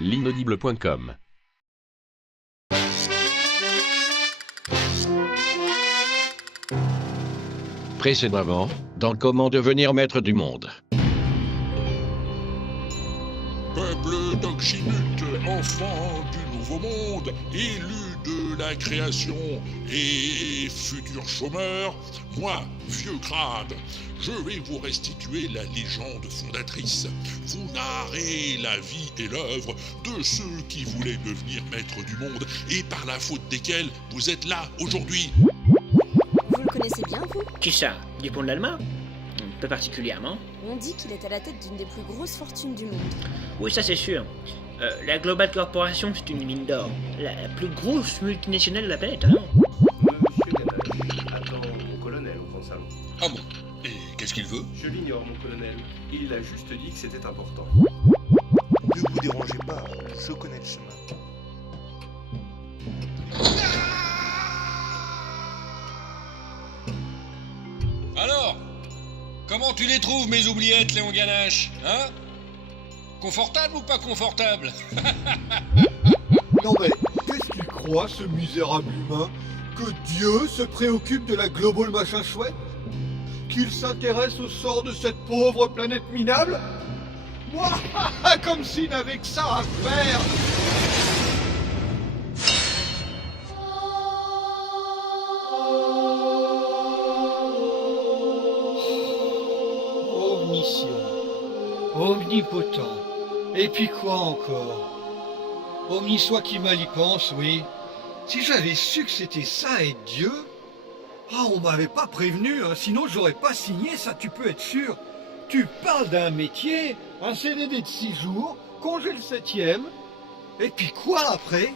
l'inaudible.com. Précédemment, dans Comment devenir maître du monde. Peuple d'Oxymute, enfant du nouveau monde, élu de la création et futur chômeur, moi, vieux crade, je vais vous restituer la légende fondatrice. Vous narrez la vie et l'œuvre de ceux qui voulaient devenir maîtres du monde et par la faute desquels vous êtes là aujourd'hui. Vous le connaissez bien, vous? Qui ça? Dupont de l'Alma? Peu particulièrement. On dit qu'il est à la tête d'une des plus grosses fortunes du monde. Oui, ça c'est sûr. La Global Corporation, c'est une mine d'or. La plus grosse multinationale de la planète, hein? Monsieur Ganache attend mon colonel au Conseil. Ah bon? Et qu'est-ce qu'il veut? Je l'ignore, mon colonel. Il a juste dit que c'était important. Ne vous dérangez pas, je connais le chemin. Alors, comment tu les trouves, mes oubliettes, Léon Ganache, hein? Confortable ou pas confortable? Non mais, qu'est-ce qu'il croit, ce misérable humain? Que Dieu se préoccupe de la global machin chouette? Qu'il s'intéresse au sort de cette pauvre planète minable? Moi, comme s'il n'avait que ça à faire! Omniscient, omnipotent, et puis quoi encore? Omniscient qui mal y pense, oui. Si j'avais su que c'était ça être Dieu... Ah, on m'avait pas prévenu, hein, sinon j'aurais pas signé, ça tu peux être sûr. Tu parles d'un métier, un CDD de 6 jours, congé le 7e, et puis quoi après?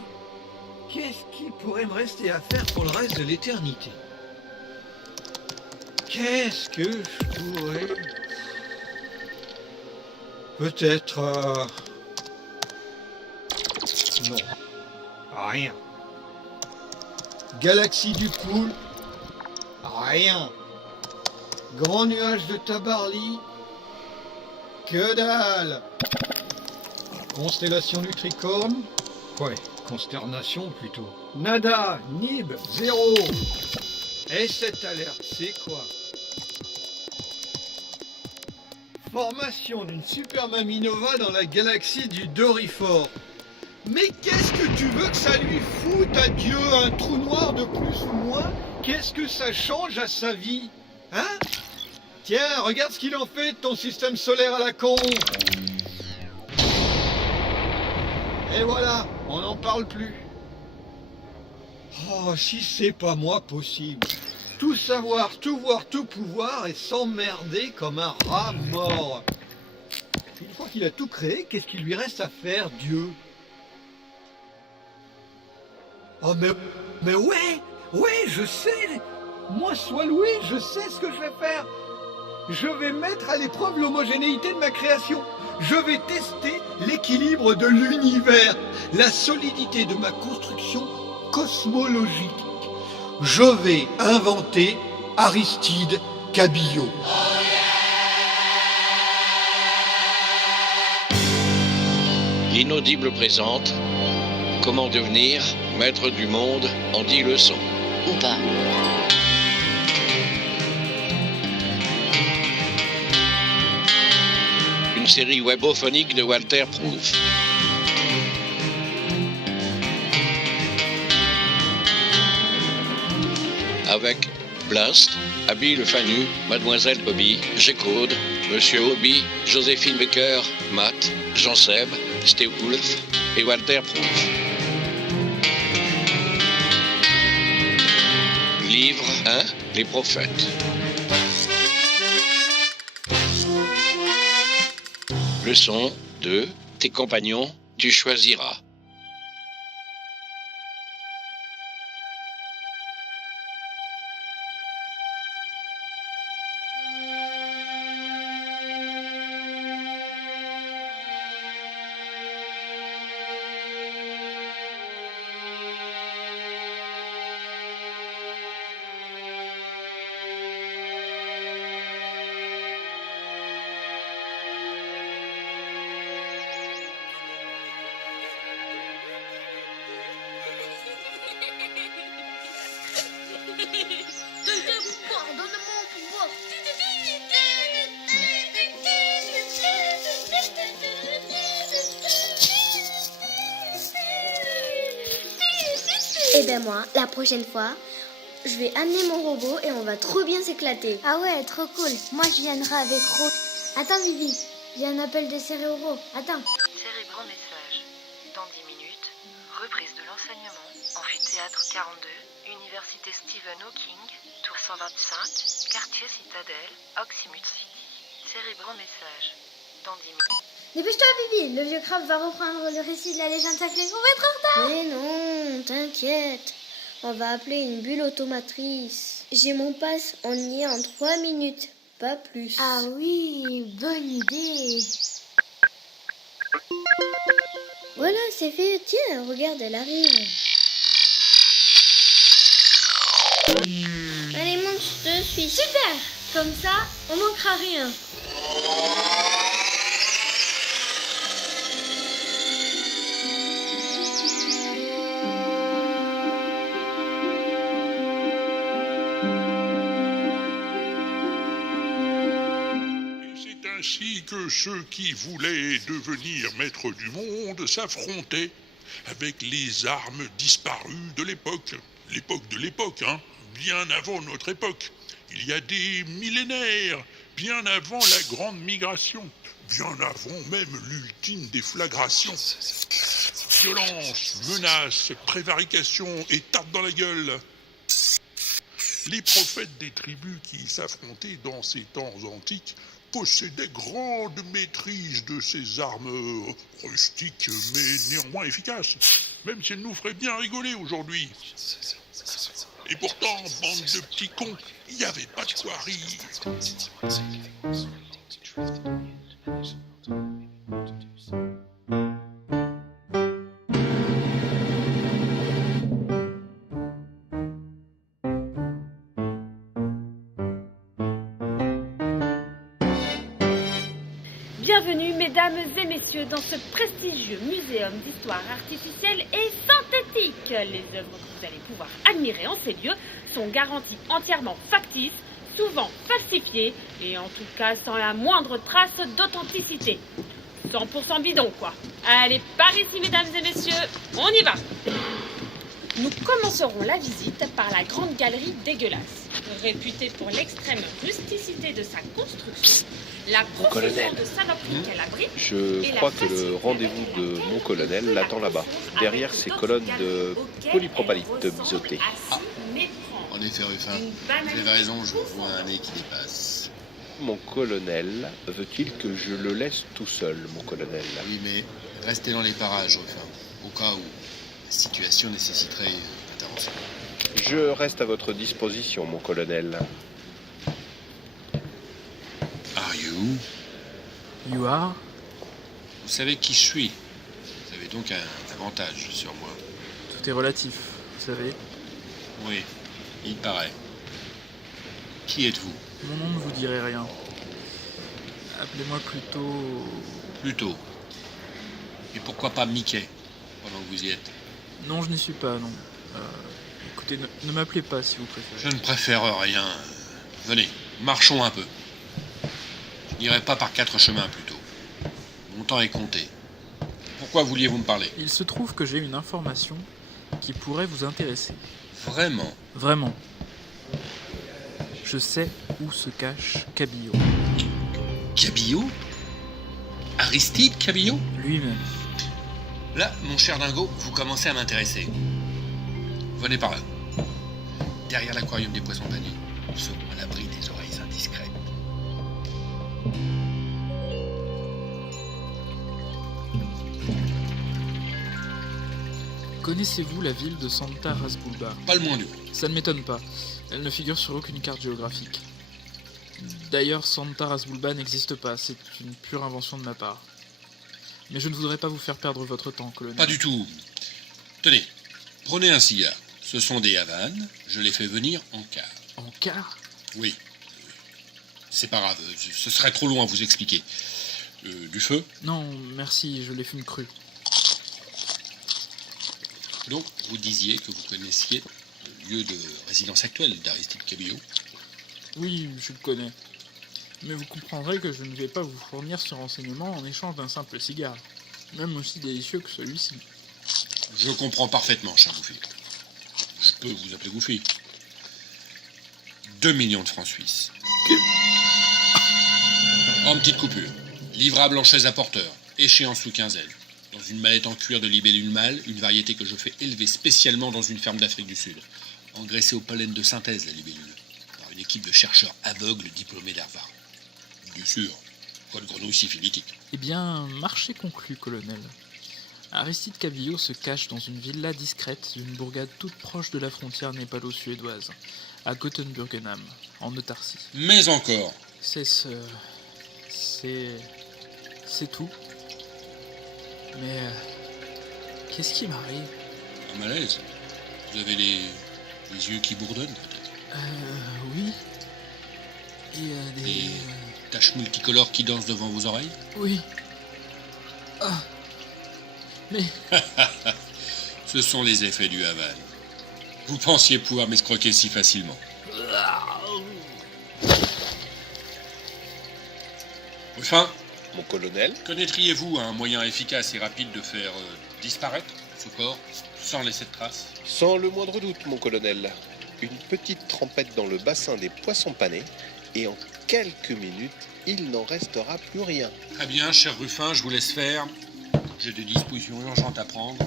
Qu'est-ce qui pourrait me rester à faire pour le reste de l'éternité? Qu'est-ce que je pourrais... Peut-être... Non. Rien. Galaxie du Poule. Rien. Grand nuage de Tabarly. Que dalle. Constellation du Tricorne. Ouais, consternation plutôt. Nada, Nib, zéro. Et cette alerte, c'est quoi? Formation d'une super maminova dans la galaxie du Dorifort. Mais qu'est-ce que tu veux que ça lui foute à Dieu, un trou noir de plus ou moins? Qu'est-ce que ça change à sa vie? Hein? Tiens, regarde ce qu'il en fait de ton système solaire à la con. Et voilà, on n'en parle plus. Oh, si c'est pas moi possible. Tout savoir, tout voir, tout pouvoir et s'emmerder comme un rat mort. Une fois qu'il a tout créé, qu'est-ce qu'il lui reste à faire, Dieu? Oh mais ouais, je sais. Moi, sois loué, je sais ce que je vais faire. Je vais mettre à l'épreuve l'homogénéité de ma création. Je vais tester l'équilibre de l'univers, la solidité de ma construction cosmologique. Je vais inventer Aristide Cabillaud. L'inaudible présente Comment devenir maître du monde en 10 leçons. Ou pas. Une série webophonique de Walter Proof. Avec Blast, Abby Le Fanu, Mademoiselle Hobby, G-Code, Monsieur Hobby, Joséphine Becker, Matt, Jean-Seb, Steve Wolf et Walter Proof. Livre 1, Les prophètes. Leçon 2, Tes compagnons, tu choisiras. ben moi, la prochaine fois, je vais amener mon robot et on va trop bien s'éclater. Ah ouais, trop cool. Moi, je viendrai avec Ro. Attends, Vivi, j'ai un appel de Cérébro. Attends. Cérébro message. Dans 10 minutes, reprise de l'enseignement, amphithéâtre 42, Université Stephen Hawking, tour 125, quartier Citadelle, Oxymut City. Cérébro message. Dans 10 minutes. Dépêche-toi, Vivi, le vieux crabe va reprendre le récit de la légende sacrée. On va être en retard. Mais non, t'inquiète. On va appeler une bulle automatrice. J'ai mon pass, on y est en 3 minutes, pas plus. Ah oui, bonne idée. Voilà, c'est fait. Tiens, regarde, elle arrive. Allez, monte, je te suis. Super. Comme ça, on manquera rien. Ainsi que ceux qui voulaient devenir maîtres du monde s'affrontaient avec les armes disparues de l'époque. L'époque de l'époque, hein, bien avant notre époque. Il y a des millénaires, bien avant la grande migration, bien avant même l'ultime déflagration. Violence, menaces, prévarication et tape dans la gueule. Les prophètes des tribus qui s'affrontaient dans ces temps antiques possédaient grande maîtrise de ces armes rustiques mais néanmoins efficaces, même si elles nous feraient bien rigoler aujourd'hui. Et pourtant, bande de petits cons, il n'y avait pas de quoi rire. Bienvenue, mesdames et messieurs, dans ce prestigieux muséum d'histoire artificielle et synthétique. Les œuvres que vous allez pouvoir admirer en ces lieux sont garanties entièrement factices, souvent falsifiées et en tout cas sans la moindre trace d'authenticité. 100% bidon, quoi. Allez, par ici, mesdames et messieurs, on y va. Nous commencerons la visite par la grande galerie dégueulasse. Réputée pour l'extrême rusticité de sa construction, la profusion de saloperies qu'elle abrite, je crois que le rendez-vous de mon colonel l'attend là-bas, derrière ces colonnes de polypropylite biseautées. Ah, en effet, Ruffin, vous avez raison, je vois un nez qui dépasse. Mon colonel veut-il que je le laisse tout seul, mon colonel? Oui, mais restez dans les parages, Ruffin, au cas où la situation nécessiterait une intervention. Je reste à votre disposition, mon colonel. Are you? You are? Vous savez qui je suis. Vous avez donc un avantage sur moi. Tout est relatif, vous savez. Oui, il paraît. Qui êtes-vous? Mon nom ne vous dirait rien. Appelez-moi plutôt... Plutôt. Et pourquoi pas Mickey, pendant que vous y êtes? Non, je n'y suis pas, non. Écoutez, ne m'appelez pas si vous préférez. Je ne préfère rien. Venez, marchons un peu. Je n'irai pas par 4 chemins plutôt. Mon temps est compté. Pourquoi vouliez-vous me parler? Il se trouve que j'ai une information qui pourrait vous intéresser. Vraiment? Vraiment. Je sais où se cache Cabillaud. Cabillaud? Aristide Cabillaud? Lui-même. Là, mon cher dingo, vous commencez à m'intéresser. Venez par là. Derrière l'aquarium des poissons bannis, nous serons à l'abri des oreilles indiscrètes. Connaissez-vous la ville de Santa Rasbulba? Pas le moins du. Ça ne m'étonne pas. Elle ne figure sur aucune carte géographique. D'ailleurs, Santa Rasbulba n'existe pas. C'est une pure invention de ma part. Mais je ne voudrais pas vous faire perdre votre temps, colonel. Pas du tout. Tenez, prenez un cigare. Ce sont des Havanes. Je les fais venir en quart. En quart? Oui. C'est pas grave. Ce serait trop long à vous expliquer. Du feu? Non, merci. Je les fume crus. Donc, vous disiez que vous connaissiez le lieu de résidence actuel d'Aristide Cabillaud? Oui, je le connais. Mais vous comprendrez que je ne vais pas vous fournir ce renseignement en échange d'un simple cigare, même aussi délicieux que celui-ci. Je comprends parfaitement, cher Bouffier. peux vous appeler Goofy. 2 millions de francs suisses. En petite coupure. Livrable en chaise à porteur. Échéance sous quinzaine. Dans une mallette en cuir de libellule mâle, une variété que je fais élever spécialement dans une ferme d'Afrique du Sud. Engraissée au pollen de synthèse, la libellule. Par une équipe de chercheurs aveugles diplômés d'Harvard. Bien sûr. Quoi de grenouille syphilitique. Eh bien, marché conclu, colonel. Aristide Cabillo se cache dans une villa discrète d'une bourgade toute proche de la frontière népalo-suédoise, à Gothenburgenham, en autarcie. Mais encore. C'est tout. Mais qu'est-ce qui m'arrive? Un malaise. Vous avez les yeux qui bourdonnent, peut-être. Oui. Et des taches multicolores qui dansent devant vos oreilles? Oui. Ah. Mais... Ce sont les effets du Havane. Vous pensiez pouvoir m'escroquer si facilement. Enfin, mon colonel, connaîtriez-vous un moyen efficace et rapide de faire disparaître ce corps sans laisser de traces? Sans le moindre doute, mon colonel. Une petite trempette dans le bassin des poissons panés, et en quelques minutes, il n'en restera plus rien. Très bien, cher Ruffin, je vous laisse faire. J'ai des dispositions urgentes à prendre.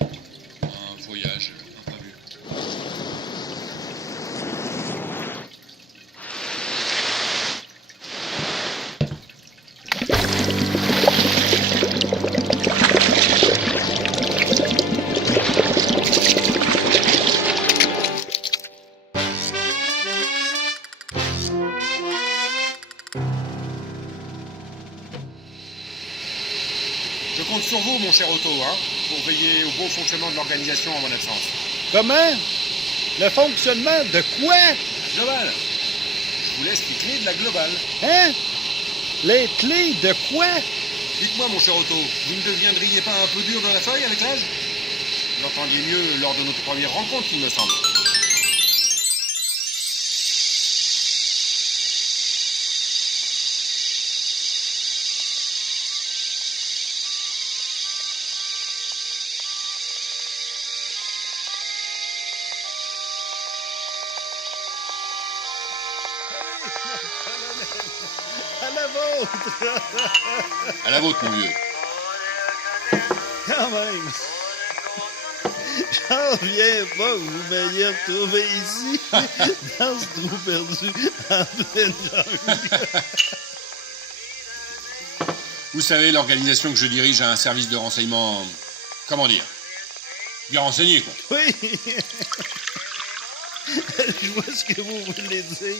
Un voyage imprévu. Je compte sur vous, mon cher Otto, pour veiller au bon fonctionnement de l'organisation en mon absence. Comment? Le fonctionnement de quoi? Global. Je vous laisse les clés de la globale. Hein? Les clés de quoi? Dites-moi, mon cher Otto, vous ne deviendriez pas un peu dur dans la feuille avec l'âge? Vous l'entendiez mieux lors de notre première rencontre, il me semble. À la vôtre! À la vôtre, mon vieux. Quand même! J'en reviens pas que vous m'ayez retrouvé ici, dans ce trou perdu, en pleine jungle. Vous savez, l'organisation que je dirige a un service de renseignement... Comment dire? Bien renseigné, quoi. Oui! Je vois ce que vous voulez dire.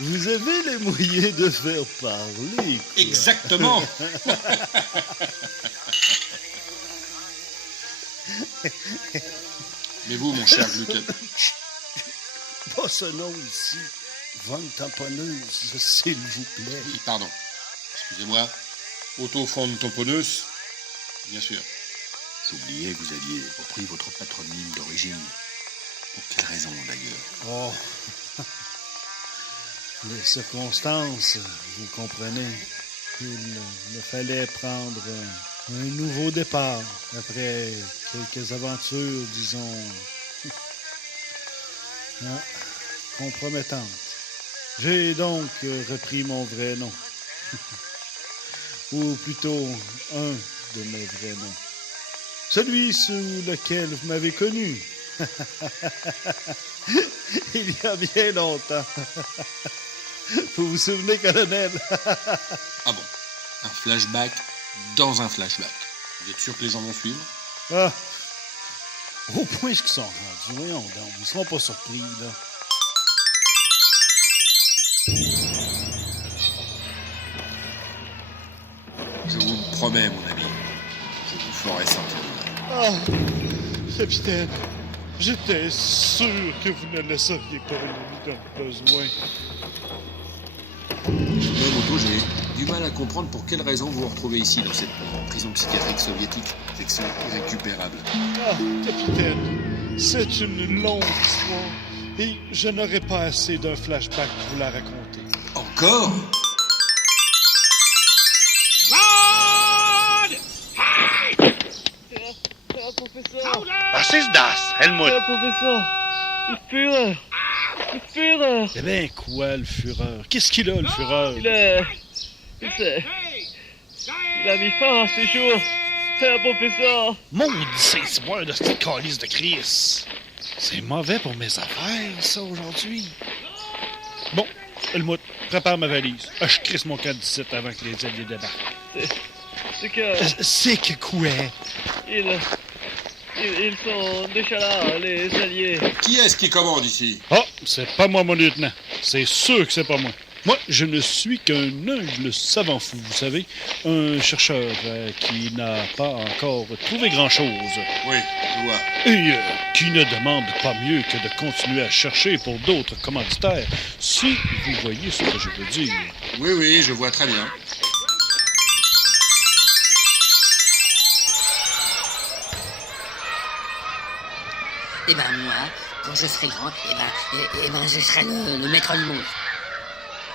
Vous avez les moyens de faire parler, quoi. Exactement. Mais vous, mon cher Gluten... Pas ce nom ici. Von Tamponneuse, s'il vous plaît. Oui, pardon. Excusez-moi. Otto von Tamponneuse, bien sûr. J'oubliais que vous aviez repris votre patronyme d'origine. Pour quelle raison, d'ailleurs? Oh. Les circonstances, vous comprenez. Il me fallait prendre un nouveau départ après quelques aventures, disons, compromettantes. J'ai donc repris mon vrai nom. Ou plutôt un de mes vrais noms. Celui sous lequel vous m'avez connu. Il y a bien longtemps. Vous vous souvenez, colonel? Ah bon? Un flashback dans un flashback. Vous êtes sûr que les gens vont suivre? Ah. Au point qu'ils sont rendus, voyons donc. Ils ne seront pas surpris, là. Je vous le promets, mon ami. Je vous ferai sortir de là. Ah, capitaine, j'étais sûr que vous ne laisseriez pas l'évident besoin. Même Otto, j'ai du mal à comprendre pour quelle raison vous vous retrouvez ici, dans cette prison psychiatrique soviétique, section irrécupérable. Ah, capitaine, c'est une longue histoire et je n'aurai pas assez d'un flashback pour vous la raconter. Encore? Was ist das, Helmut? Professeur, le Führer. Le Führer. Eh ben, quoi, le Führer? Qu'est-ce qu'il a, le Führer? Il a mis fin à ses jours. Professeur. Maudit Saint-Cyboire de cette calice de Chris. C'est mauvais pour mes affaires, ça, aujourd'hui. Bon, Helmut, prépare ma valise. Je crisse mon camp d'ici avant que les alliés débarquent. C'est que... C'est que quoi? Ils sont déjà là, les alliés. Qui est-ce qui commande ici? Oh, c'est pas moi, mon lieutenant. C'est sûr que c'est pas moi. Moi, je ne suis qu'un humble savant fou, vous savez. Un chercheur qui n'a pas encore trouvé grand-chose. Oui, je vois. Et qui ne demande pas mieux que de continuer à chercher pour d'autres commanditaires, si vous voyez ce que je veux dire. Oui, je vois très bien. Eh ben moi, quand je serai grand, je serai le maître du monde.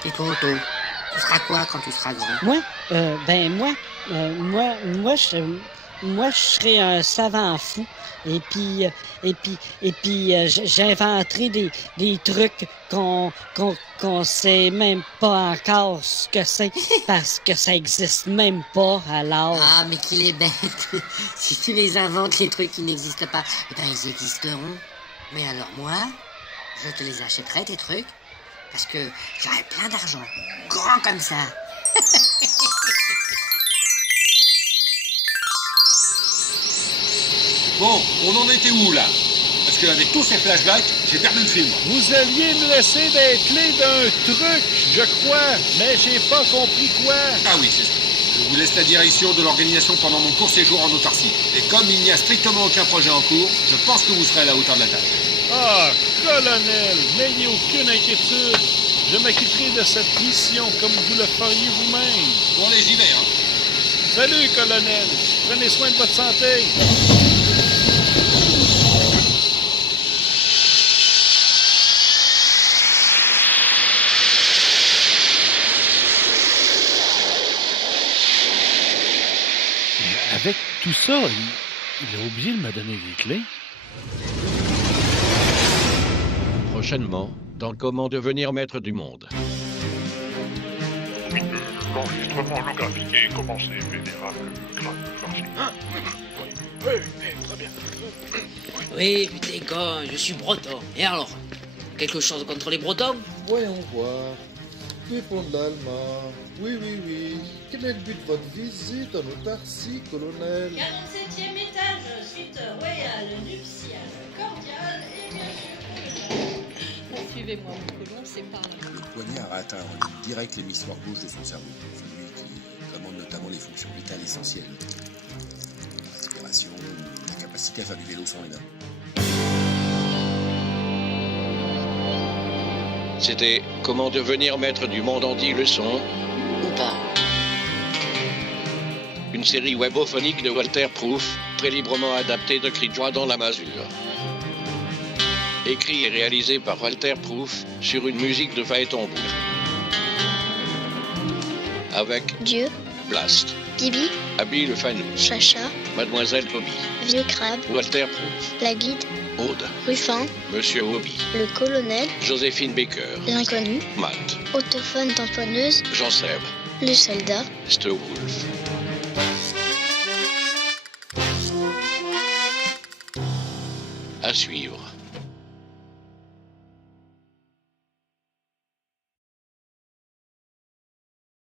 Et toi, Otto, tu seras quoi quand tu seras grand? Moi, je serai un savant fou. Et puis, j'inventerai des trucs qu'on sait même pas encore ce que c'est, parce que ça existe même pas, alors... Ah, mais qu'il est bête. Si tu les inventes, les trucs qui n'existent pas, eh ben, ils existeront. Mais alors moi, je te les achèterai, tes trucs, parce que j'aurai plein d'argent. Grand comme ça. Bon, on en était où, là? Parce qu'avec tous ces flashbacks, j'ai perdu le film. Vous alliez me laisser des clés d'un truc, je crois, mais j'ai pas compris quoi. Ah oui, c'est ça. Je vous laisse la direction de l'organisation pendant mon court séjour en autarcie. Et comme il n'y a strictement aucun projet en cours, je pense que vous serez à la hauteur de la tâche. Ah, colonel, n'ayez aucune inquiétude. Je m'acquitterai de cette mission comme vous le feriez vous-même. Bon, allez, j'y vais, hein. Salut, colonel. Prenez soin de votre santé. Avec tout ça, il a oublié de me donner les clés. Prochainement, dans Comment devenir maître du monde. L'enregistrement holographique est commencé, vénérable clergé. Oui, très bien. Oui, les gars, je suis breton. Et alors? Quelque chose contre les bretons? Voyons voir. Répond l'allemand. Oui. Quel est le but de votre visite en autarcie, colonel? 47e étage, suite royale, nuptiale, cordiale et bien sûr... Suivez-moi, mon colon, c'est par là. Le poignard a atteint en ligne directe l'hémisphère gauche de son cerveau, celui qui commande notamment les fonctions vitales essentielles. La respiration, la capacité à faire du vélo sans les mains. C'était Comment devenir maître du monde en 10 leçons. Ou pas. Une série webophonique de Walter Proof, très librement adaptée de Cri de joie dans la masure. Écrit et réalisé par Walter Proof sur une musique de Phaéton Bouche. Avec Dieu, Blast, Bibi, Abby le Fanou, Chacha, Mademoiselle Hobby, Vieux Crabe, Walter Proof, la Guide, Aude, Ruffin, Monsieur Hobby, le Colonel, Joséphine Baker, l'inconnu, Matt, Autophone tamponneuse, Jean Seb, le soldat, Stewolf. À suivre.